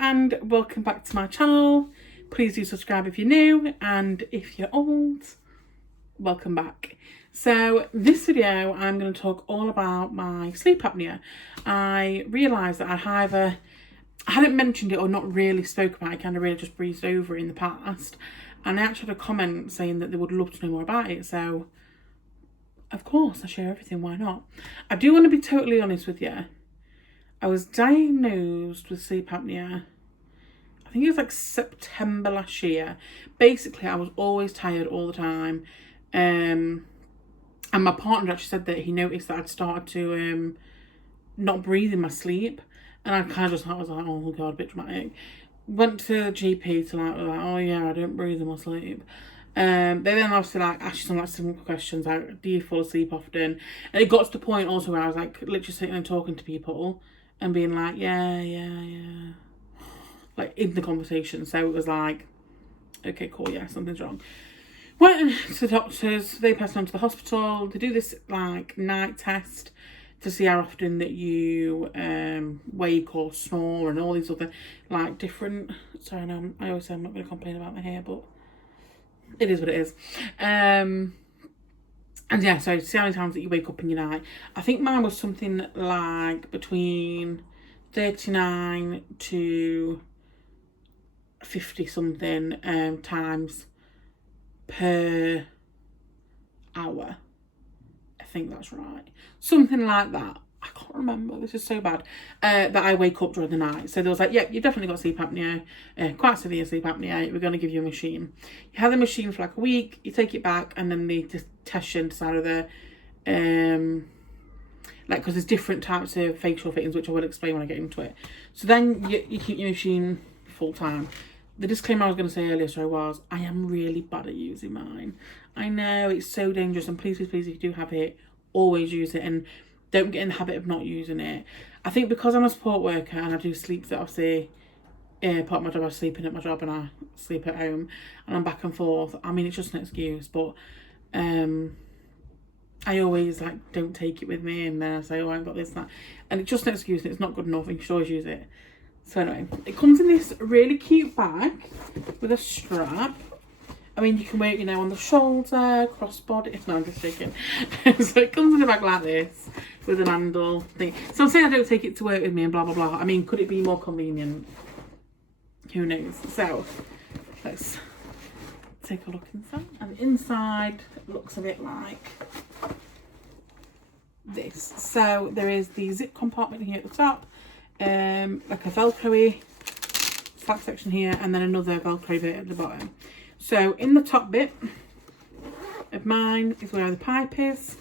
and welcome back to my channel. Please do subscribe if you're new, and if you're old, welcome back. So this video I'm going to talk all about my sleep apnea. I realised that I hadn't mentioned it or not really spoke about it, kind of really just breezed over it in the past, and I actually had a comment saying that they would love to know more about it, so of course I share everything, why not? I do want to be totally honest with you. I was diagnosed with sleep apnea, I think it was like September last year. Basically, I was always tired all the time. And my partner actually said that he noticed that I'd started to not breathe in my sleep. And I kind of just thought, I was like, oh God, a bit dramatic. Went to the GP to like, oh yeah, I don't breathe in my sleep. They then obviously like asked you some like simple questions like, do you fall asleep often? And it got to the point also where I was like literally sitting and talking to people and being like, yeah, like in the conversation. So it was like, okay, cool, yeah, something's wrong. Went to the doctors, they passed me on to the hospital. They do this like night test to see how often that you wake or snore and all these other like different, sorry, no, I always say I'm not going to complain about my hair, but it is what it is. And yeah, so see how many times that you wake up in your night. I think mine was something like between 39 to 50 something times per hour. I think that's right. Something like that. I can't remember. This is so bad. That I wake up during the night. So they was like, yeah, you've definitely got sleep apnea. Quite severe sleep apnea. We're going to give you a machine. You have the machine for like a week. You take it back and then they just test you and decide whether, like, because there's different types of facial fittings, which I will explain when I get into it. So then you keep your machine full time. The disclaimer I was going to say earlier, so was, I am really bad at using mine. I know it's so dangerous, and please, if you do have it, always use it and don't get in the habit of not using it. I think because I'm a support worker and I do sleep, that obviously part of my job, I sleep in at my job and I sleep at home and I'm back and forth. I mean, it's just an excuse, but I always like don't take it with me and then I say, oh, I haven't got this and that, and it's just an excuse and it's not good enough and you should always use it. So anyway, it comes in this really cute bag with a strap. I mean, you can wear it, you know, on the shoulder, crossbody. No, I'm just joking. So it comes in a bag like this with an handle thing. So I'm saying I don't take it to work with me and blah, blah, blah. I mean, could it be more convenient? Who knows? So let's take a look inside. And the inside looks a bit like this. So there is the zip compartment here at the top, like a Velcro-y flap section here, and then another Velcro bit at the bottom. So in the top bit of mine is where the pipe is,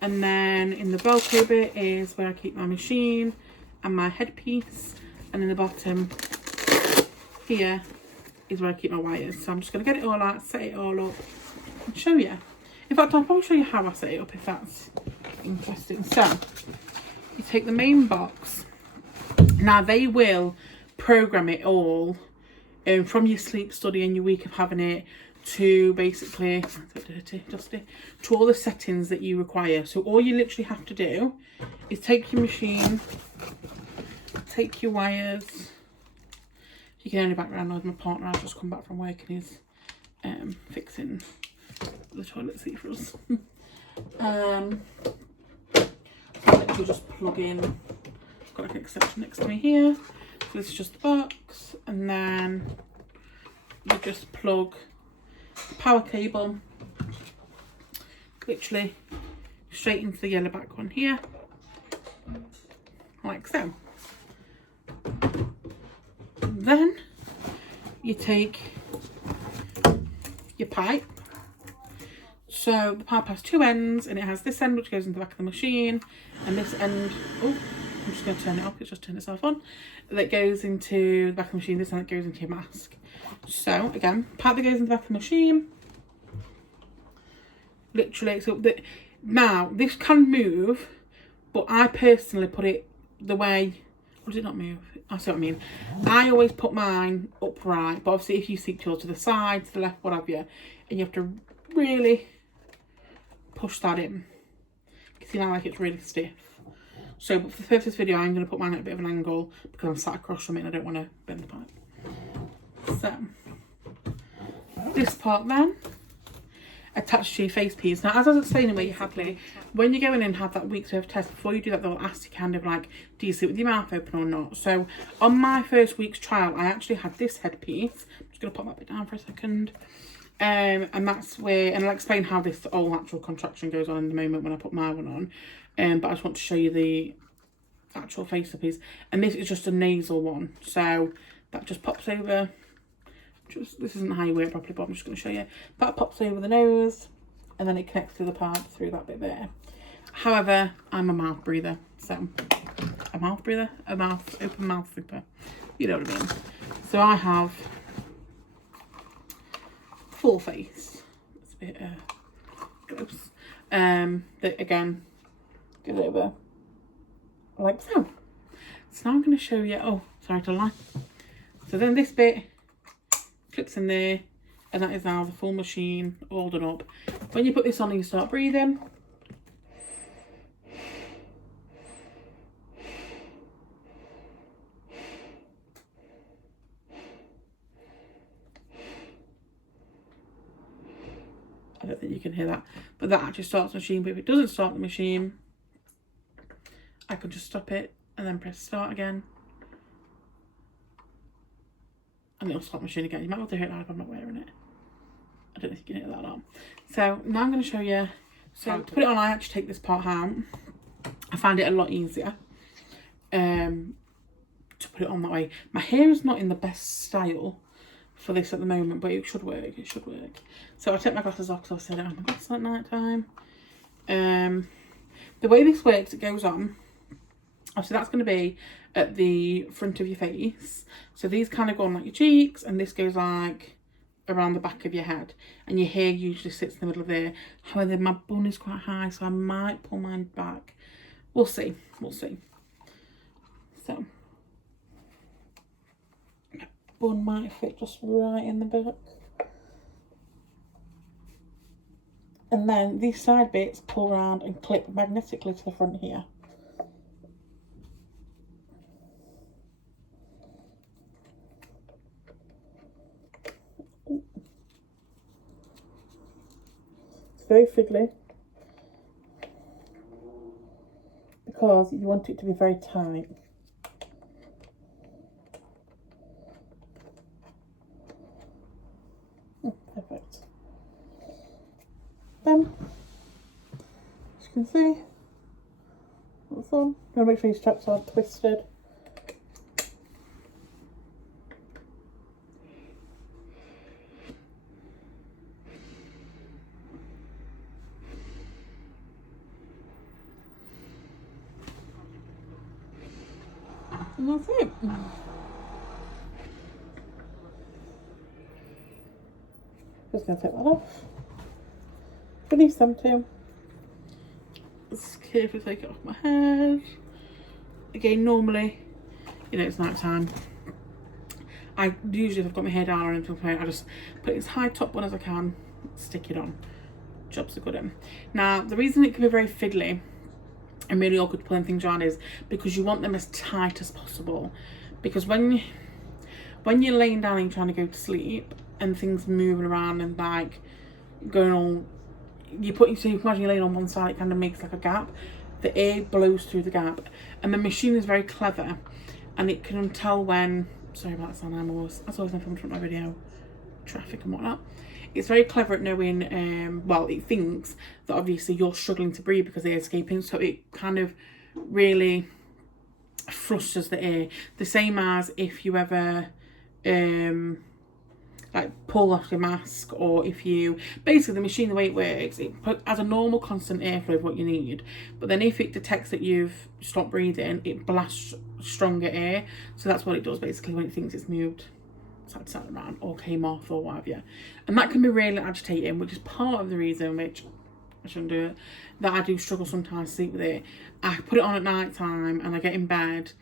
and then in the Velcro bit is where I keep my machine and my headpiece, and in the bottom here is where I keep my wires. So I'm just going to get it all out, set it all up and show you. In fact, I'll probably show you how I set it up if that's interesting. So you take the main box. Now they will program it all from your sleep study and your week of having it to basically, dusty, to all the settings that you require. So all you literally have to do is take your machine, take your wires. You can only background noise, my partner has just come back from work and he's fixing the toilet seat for us. So you just plug in, I've got like an extension next to me here. So this is just the box, and then you just plug the power cable literally straight into the yellow back one here, like so. Then you take your pipe. So the pipe has two ends, and it has this end which goes into the back of the machine, and this end, oh, I'm just going to turn it off, it's just turned itself on, that goes into the back of the machine. This end that goes into your mask. So again, pipe that goes into the back of the machine, literally. So now this can move, but I personally put it the way, or does it not move? I see what I mean. I always put mine upright, but obviously if you seek yours to the side, to the left, what have you, and you have to really push that in. You can see now like it's really stiff. So but for the purpose of this video, I'm going to put mine at a bit of an angle because I'm sat across from it and I don't want to bend the pipe. So this part then attached to your face piece. Now, as I was explaining where you had me, when you go in and have that week's worth of test, before you do that, they'll ask you kind of like, do you sit with your mouth open or not? So on my first week's trial, I actually had this headpiece. I'm just going to pop that bit down for a second. And that's where, and I'll explain how this all actual contraction goes on in the moment when I put my one on. But I just want to show you the actual face piece. And this is just a nasal one. So that just pops over. This isn't how you wear it properly, but I'm just going to show you. That pops over the nose and then it connects to the part through that bit there. However, I'm a mouth breather, so a mouth breather, open mouth super. You know what I mean. So I have full face. It's a bit gross. That again goes over like so. So now I'm going to show you. Oh, sorry to lie. So then this bit clips in there, and that is now the full machine all done up. When you put this on and you start breathing, I don't think you can hear that, but that actually starts the machine. But if it doesn't start the machine, I can just stop it and then press start again. And it'll start the machine again. You might be able to hear it now if I'm not wearing it. I don't know if you can hear that or not. So now I'm going to show you. So to put it on, I actually take this part out. I find it a lot easier to put it on that way. My hair is not in the best style for this at the moment, but it should work. It should work. So I take my glasses off because I said I have my glasses at night time. The way this works, it goes on. So that's going to be at the front of your face. So these kind of go on like your cheeks, and this goes like around the back of your head, and your hair usually sits in the middle of there. However, my bun is quite high, so I might pull mine back. We'll see. We'll see. So my bun might fit just right in the back. And then these side bits pull around and clip magnetically to the front here. Very fiddly because you want it to be very tight. Perfect. Then, as you can see, that's on. You want to make sure your straps aren't twisted. And that's it. Just going to take that off. Release them too. Just carefully take it off my head. Again, normally, you know, it's night time. I usually, if I've got my hair down or anything, I just put it as high top one as I can, stick it on. Jobs are good in. Now, the reason it can be very fiddly and really awkward pulling things around is because you want them as tight as possible. Because when you're laying down and you're trying to go to sleep and things moving around and like going on, so you can imagine you're laying on one side, it kind of makes like a gap. The air blows through the gap, and the machine is very clever, and it can tell when, sorry about the sound, that's always in front of my video, traffic and whatnot. It's very clever at knowing, well, it thinks that obviously you're struggling to breathe because the air's escaping, so it kind of really thrusters the air. The same as if you ever like pull off your mask, or if you, basically the machine, the way it works, it has a normal constant airflow of what you need, but then if it detects that you've stopped breathing, it blasts stronger air. So that's what it does basically when it thinks it's moved side to side around or came off or what have you. And that can be really agitating, which is part of the reason, which I shouldn't do it, that I do struggle sometimes to sleep with it. I put it on at night time and I get in bed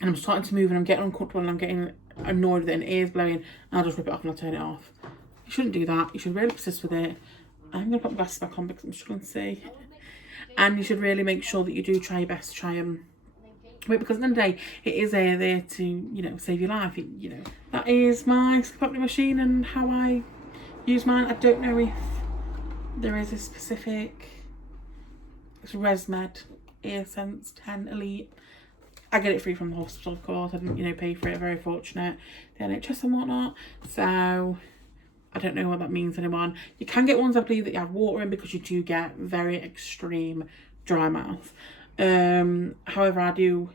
and I'm starting to move and I'm getting uncomfortable and I'm getting annoyed with it and the ear's blowing, and I'll just rip it off and I'll turn it off. You shouldn't do that. You should really persist with it. I'm going to put my glasses back on because I'm struggling to see. and you should really make sure that you do try your best to try and wait, because at the end of the day, it is there to, you know, save your life. You know, that is my sleep apnea machine and how I use mine. I don't know if there is a specific. It's ResMed AirSense 10 Elite. I get it free from the hospital, of course. I didn't, you know, pay for it. Very fortunate. The NHS and whatnot. So I don't know what that means to anyone. You can get ones, I believe, that you have water in, because you do get very extreme dry mouth. However, I do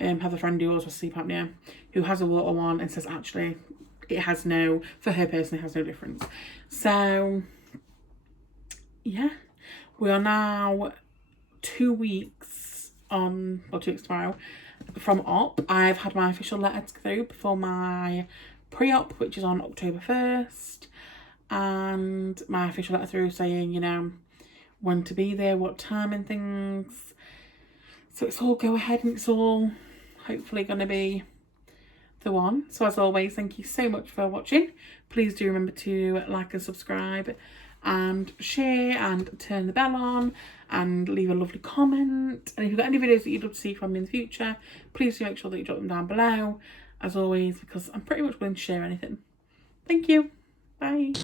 have a friend who also has sleep apnea who has a water one and says actually it has no, for her personally, has no difference. So yeah, we are now 2 weeks on, or 2 weeks tomorrow, from op. I've had my official letter through for my pre-op, which is on October 1st, and my official letter through saying, you know, when to be there, what time and things. So it's all go ahead, and it's all hopefully going to be the one. So as always, thank you so much for watching. Please do remember to like and subscribe and share and turn the bell on and leave a lovely comment. And if you've got any videos that you'd love to see from me in the future, please do make sure that you drop them down below, as always, because I'm pretty much willing to share anything. Thank you. Bye.